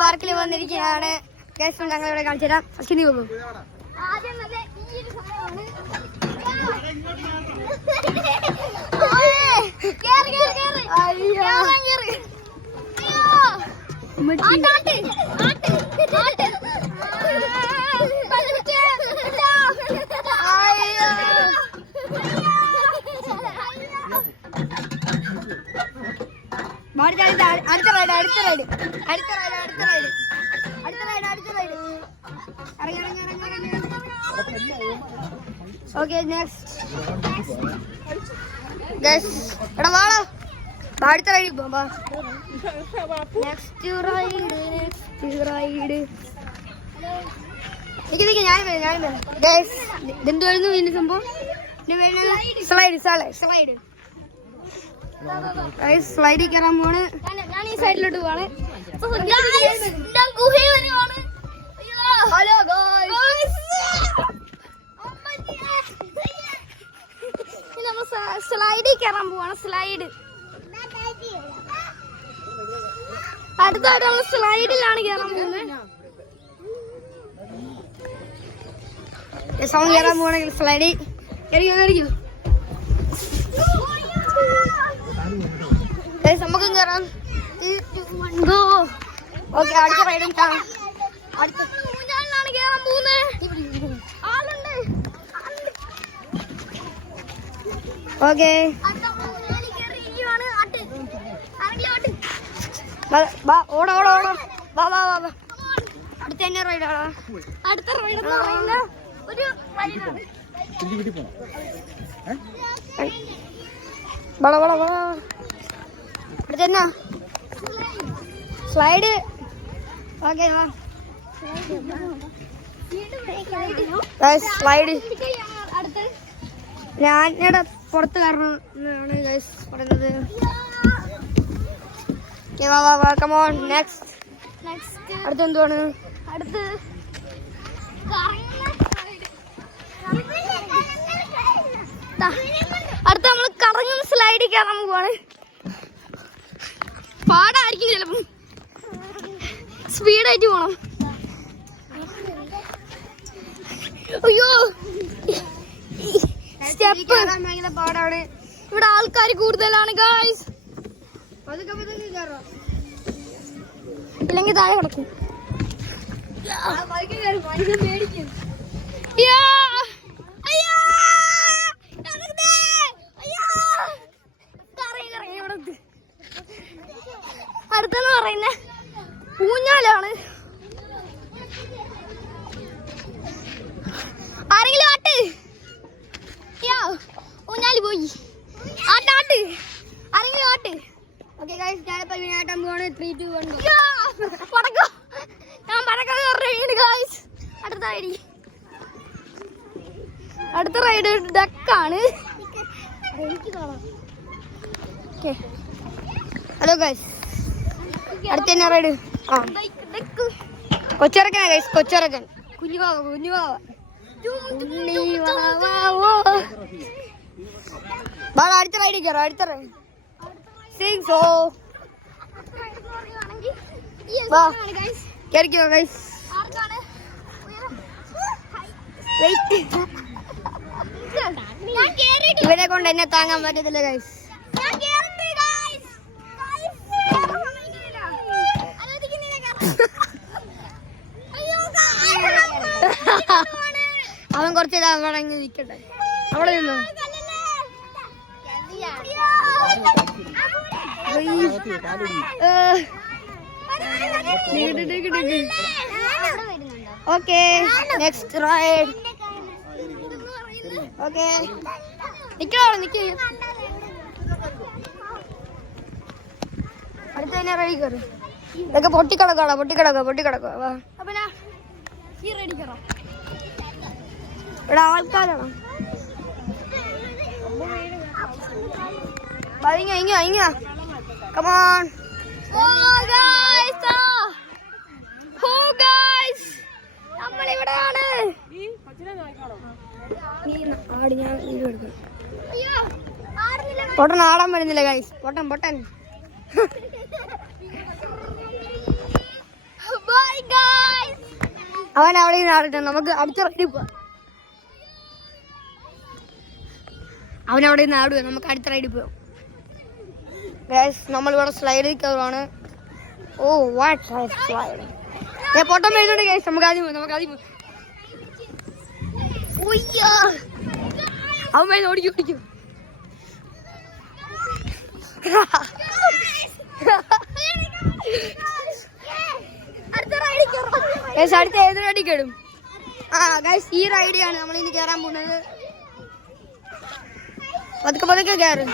പാർക്കിൽ വന്നിരിക്കുകയാണ്. ഞങ്ങൾ ഇവിടെ കാണിച്ചു തരാം. അശ്വിനി പോകും. അടുത്ത റൈഡ് ഓക്കെ നെക്സ്റ്റ് എടാ വാടാ അടുത്ത റൈഡിൽ പോവാ. നെക്സ്റ്റ് റൈഡ് ഞാൻ ഇതെന്തായിരുന്നു ഇതിന്റെ സംഭവം? സ്ലൈഡിൽ കയറാൻ പോണ്. ഞാൻ ഈ സൈഡിലോട്ട് പോവാണ്. ഹലോ സ്ലൈഡിൽ കയറാൻ പോവാണ്. സ്ലൈഡ് അടുത്തായിട്ട് നമ്മൾ സ്ലൈഡിലാണ് കയറാൻ പോകുന്നത്. സൗണ്ട് കയറാൻ പോവാണെങ്കിൽ സ്ലൈഡിൽ കയറിക്കോ. നമുക്കും കയറാം. ഓക്കെ അടുത്ത റൈഡും അടുത്ത കയറാൻ പോകുന്നത്. ആളുണ്ട്. ഓക്കെ ഓടോ അടുത്ത തന്നെ റൈഡാണോ? അടുത്ത റൈഡ് എന്ന് പറയുന്ന ഒരു റൈഡാണ്. അടുത്ത സ്ലൈഡ്. ഓക്കെ സ്ലൈഡ് ഞാൻ പുറത്ത് കാരണം എന്നാണ് ഗൈസ് പറയുന്നത്. അടുത്ത് എന്തുവാണ്? അടുത്ത് നമ്മൾ കറങ്ങുന്ന സ്ലൈഡിൽ കയറാൻ പോവാണ്. പാടായിരിക്കും ചിലപ്പം. സ്പീഡായിട്ട് പോണം. അയ്യോ സ്റ്റെപ്പ് പാടാണ്. ഇവിടെ ആൾക്കാർ കൂടുതലാണ് ഗായ്സ്. ഇല്ലെങ്കിൽ താഴെ കിടക്കും. അടുത്തെന്ന് പറയുന്ന ഊഞ്ഞാലാണ്. ആരെങ്കിലും ആട്ട്. ഊഞ്ഞാല് പോയി. ആട്ട് ആരെങ്കിലും ആട്ട്. ഓക്കെ ഗൈസ് ഞാനിപ്പോ ആട്ടാൻ പോവാണ്. 3, 2, 1 പടക്കോ. ഞാൻ പടക്കം ഗൈസ്. അടുത്ത റൈഡ് ഡക്കാണ്. എനിക്ക് കാണാം. ഹലോ ഗൈസ് അടുത്ത തന്നെ റൈഡ്. കൊച്ചിറക്കനാ ഗൈസ്. കൊച്ചിറക്കൻ കുഞ്ഞുവാവ അടുത്ത റൈഡിൽ കയറോ. അടുത്ത റൈഡ് കേറിക്കോ ഗൈസ്. ഇവരെ കൊണ്ട് എന്നെ താങ്ങാൻ പറ്റത്തില്ല ഗൈസ്. അവൻ കുറച്ച് വേണമെങ്കിൽ നിൽക്കട്ടെ. അവിടെ നിന്നോ. Okay next ride. ഓക്കെ നിക്കോ. അടുത്ത തന്നെ റൈഡ് കയറി. ഇതൊക്കെ പൊട്ടിക്കിടക്കുക. ഈ റൈഡിൽ കയറാം. ഇവിടെ ആൾക്കാരാണോ? Come on. Oh guys. Oh guys. നമ്മൾ ഇവിടെയാണ്. പൊട്ടൻ ആടാൻ വരുന്നില്ല ഗൈസ്. പൊട്ടൻ അവൻ അവിടെ നിന്ന് ആടട്ടെ, നമുക്ക് അടുത്ത റൈഡിൽ പോവാം. അവനവിടെ നിന്ന് ആടുക, നമുക്ക് അടുത്ത റൈഡിൽ പോവാം. നമ്മളിവിടെ സ്ലൈഡിൽ കയറുവാണ്. Oh what slide. ഞാൻ പൊട്ടം വരുന്നുണ്ട് ഗൈസ്. നമുക്ക് ആദ്യം അവൻ വരുന്ന ഓടിക്കും. അടുത്ത ഏത് റൈഡിൽ കയറും? ഗൈസ് ഈ റൈഡിയാണ് നമ്മളിനി കയറാൻ പോകുന്നത്. പതുക്കെ കയറും.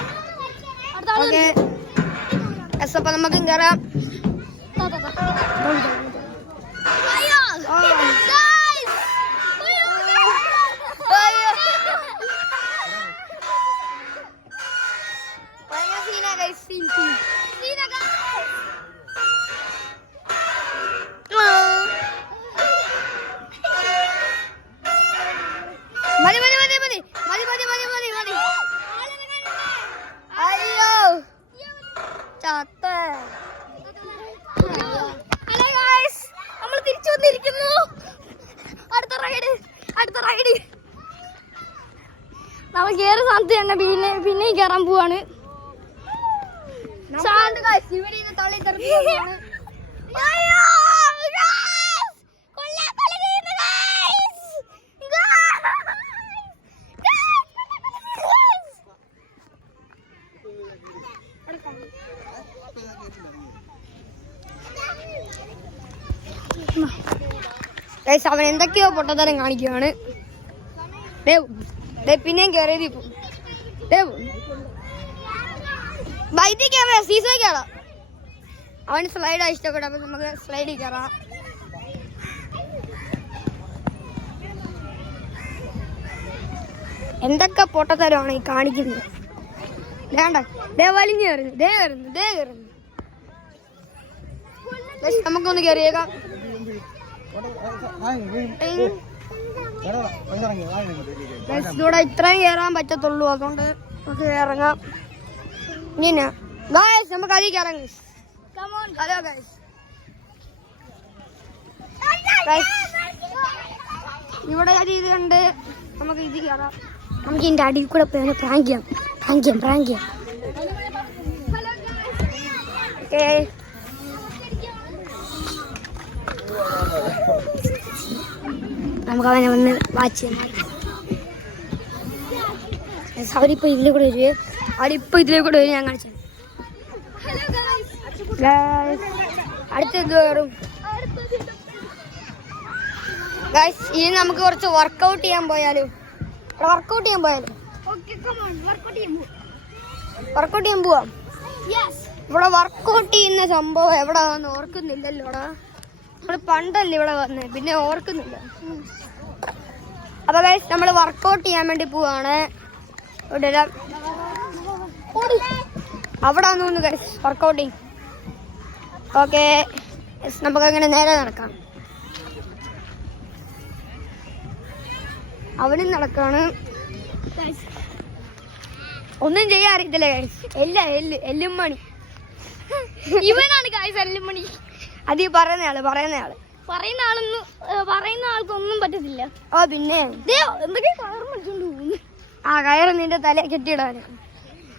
ഓക്കെ അപ്പൊ നമുക്കും കയറാം. നമ്മൾ തിരിച്ചു വന്നിരിക്കുന്നു. അടുത്ത റൈഡ് നമ്മൾ കയറിയ സ്ഥലത്ത് തന്നെ പിന്നെയും കയറാൻ പോവാണ്. അവൻ എന്തൊക്കെയോ പൊട്ടത്തരം കാണിക്കുകയാണ്. പിന്നെയും കയറിയത് സീസോ കയറാം. അവന് സ്ലൈഡാ ഇഷ്ടപ്പെട്ട, അപ്പൊ നമുക്ക് സ്ലൈഡിൽ കയറാം. എന്തൊക്കെ പൊട്ടത്തരമാണ് ഈ കാണിക്കുന്നത്. വേണ്ട വലിഞ്ഞു കയറുന്നു. നമുക്കൊന്ന് കയറിയേക്കാം. ഇവിടെ ഇത്രയും കയറാൻ പറ്റത്തുള്ളൂ, അതുകൊണ്ട് നമുക്ക് ഇറങ്ങാം. ഇനി നമുക്ക് അതിൽ കയറാം. ഹലോ ഗൈസ്, ഇവിടെ ഇത് കണ്ട് നമുക്ക് ഇത് കയറാം. നമുക്ക് ഇതിന്റെ അടിയിൽ കൂടെ പോയി പ്രാങ്ക് ചെയ്യാം. ഓക്കേ നമുക്ക് അവനെ വന്ന് വാച്ച് ചെയ്യാം. അവരിപ്പോ ഇതിലേ കൂടെ വരുവേ, ഞാൻ കാണിച്ചു. അടുത്തെന്ത് കയറും ഗൈസ്? ഇനി നമുക്ക് കുറച്ച് വർക്കൗട്ട് ചെയ്യാൻ പോയാലും പോവാം. ഇവിടെ വർക്കൗട്ട് ചെയ്യുന്ന സംഭവം എവിടാന്ന് ഓർക്കുന്നില്ലല്ലോടാ. നമ്മള് പണ്ടല്ലേ ഇവിടെ വന്നേ, പിന്നെ ഓർക്കുന്നില്ല. അപ്പൊ ഗൈസ് നമ്മള് വർക്കൗട്ട് ചെയ്യാൻ വേണ്ടി പോവാണ്. അവിടെ വന്നു ഗൈസ് വർക്കൗട്ടിങ്. ഓക്കെ നമുക്കങ്ങനെ നേരെ നടക്കാം. അവനും നടക്കാണ്. ഒന്നും ചെയ്യാൻ അറിയത്തില്ല ഗൈസ്. എല്ലും മണി ഇവനാണ് ഗൈസ്, എല്ലും മണി. അത് ഈ പറയുന്ന ആൾക്കൊന്നും പറ്റത്തില്ല. ഓ പിന്നെ എന്തൊക്കെ കയർ മേടിച്ചോണ്ട് പോകുന്നു. കയറ് നിന്റെ തല കെട്ടിയിടാനാ.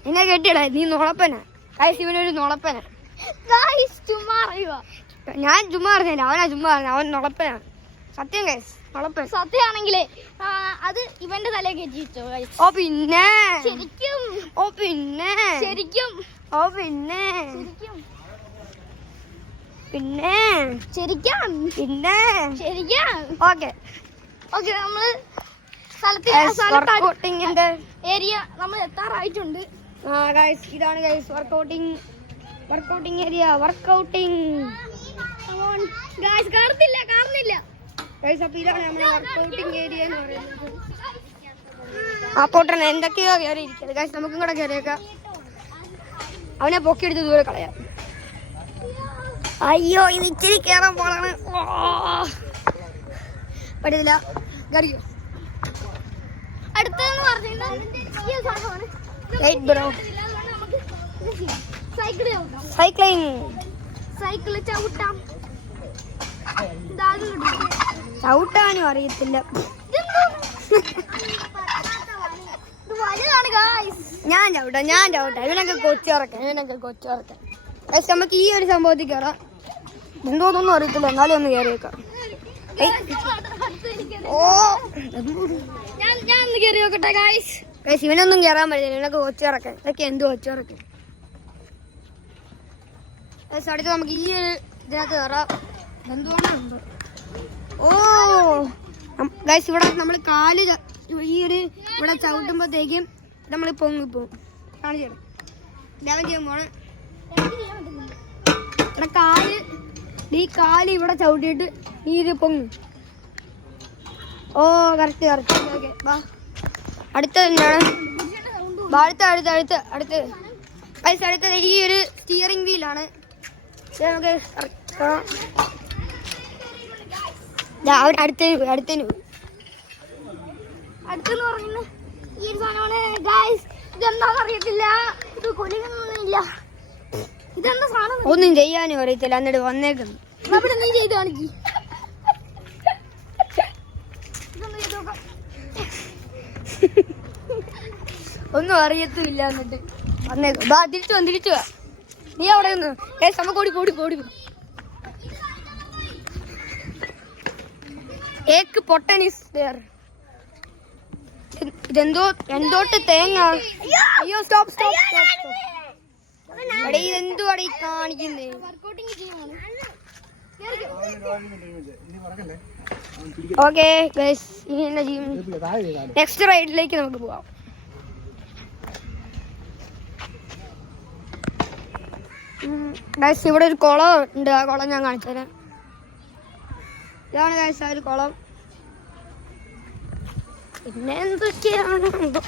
എന്നെ കെട്ടിയിടാൻ നീ നുളപ്പനാ ഗൈസ്. ഇവനൊരു നുളപ്പനാ. ഞാൻ ചുമ്മാ പറഞ്ഞില്ല, അവനാ ചുമ്മാ പറഞ്ഞ. അവൻ നുളപ്പനാണ്. സത്യം ഗൈസ്, നുളപ്പൻ. സത്യമാണെങ്കിലേ അത് ഇവന്റെ തല കെട്ടി വെച്ചോ ഗൈസ്. ഓ പിന്നെ ശരിക്കും. ഓക്കെ നമ്മള് ഏരിയ നമ്മൾ എത്താറായിട്ടുണ്ട്. ഇതാണ് ഗൈസ് വർക്കൗട്ടിങ് ഏരിയ. കാണുന്നില്ല ഗൈസ്. അപ്പൊ ഇതാണ് നമ്മുടെ വർക്കൗട്ടിങ് ഏരിയ എന്ന് പറയുന്നത്. ആ പോട്ടനെ എന്തൊക്കെയോ കയറി ഇരിക്കുന്നത് ഗൈസ്. നമുക്കും കൂടെ കയറിയേക്കാം. അവനെ പൊക്കിയെടുത്ത് ദൂരെ കളയാം. അയ്യോ ഇത് ഇച്ചിരി കയറാൻ പോളാണ്. പറ്റില്ല. കറിയോ അടുത്തെന്ന് പറഞ്ഞാൽ സൈക്കിള് ചവിട്ടാം. ചവിട്ടാനും അറിയത്തില്ല. ഞാൻ ചവിട്ടാം. ഇവനൊക്കെ കൊച്ചിറക്കാൻ. പക്ഷെ നമുക്ക് ഈ ഒരു സംഭവത്തിൽ കയറാം. എന്തോന്നൊന്നും അറിയത്തില്ല, എന്നാലും ഒന്ന് കയറിയേക്കാം. ഓ ഞാൻ ഒന്ന് കയറി നോക്കട്ടെ ഗായ്സ്. ഇവനൊന്നും കയറാൻ പറ്റില്ല, ഇവനൊക്കെ കൊച്ചിറക്കാൻ. ഇതൊക്കെ എന്ത് കൊച്ചിറക്കാൻ. അടുത്ത് നമുക്ക് ഈ ഒരു ഇതിനകത്ത് കയറാം. എന്തുകൊണ്ടുണ്ട്. ഓ ഗൈസ്, ഇവിടെ നമ്മൾ കാല് ഈ ഒരു ഇവിടെ ചവിട്ടുമ്പോഴത്തേക്കും നമ്മൾ പൊങ്ങിപ്പോവും. കാണിച്ചു ലെവൻ ചെയ്യാൻ പോണേ. ഇവിടെ ഈ കാല് ഇവിടെ ചവിട്ടിയിട്ട് ഈ ഇത് പൊങ്ങും. ഓ കറക്റ്റ്. ഓക്കെ വാ, അടുത്ത എന്താണ്? അടുത്തത് ഈ ഒരു സ്റ്റിയറിംഗ് വീലാണ്. നമുക്ക് അടുത്തെന്ന് പറയുന്നത് ഈ ഒരു സാധനമാണ് ഗായ്സ്. ഇതെന്താന്ന് അറിയത്തില്ല, ഇത് കൊലിക്കൊന്നുമില്ല. ഇതെന്താ സാധനം ഒന്നും ചെയ്യാനും അറിയത്തില്ല. എന്നിട്ട് വന്നേക്കുന്നു. അവിടെ നീ ചെയ്ത് കാണിക്ക്. ഒന്നും അറിയത്തുമില്ല. എന്നിട്ട് വന്നേക്കും. തിരിച്ചു വാ. നീ അവിടെ നിന്ന് നമുക്ക് ഏക്ക് പൊട്ടനിസ് എന്തോട്ട് തേങ്ങ. അയ്യോ സ്റ്റോപ്പ്. ഇതെന്തുവാടെ ഈ കാണിക്കുന്നേ? ഓക്കെ ഗൈസ്, ഇനി എന്നാ ചെയ്യും? നെക്സ്റ്റ് റൈഡിലേക്ക് നമുക്ക് പോവാം. ഗൈസ്, ഇവിടെ ഒരു കുളം ഉണ്ട്. ആ കുളം ഞാൻ കാണിച്ചു തരാം. ഇതാണ് ഗൈസ് ആ ഒരു കുളം. പിന്നെ എന്തൊക്കെയാണ് വന്നിട്ടുണ്ട്.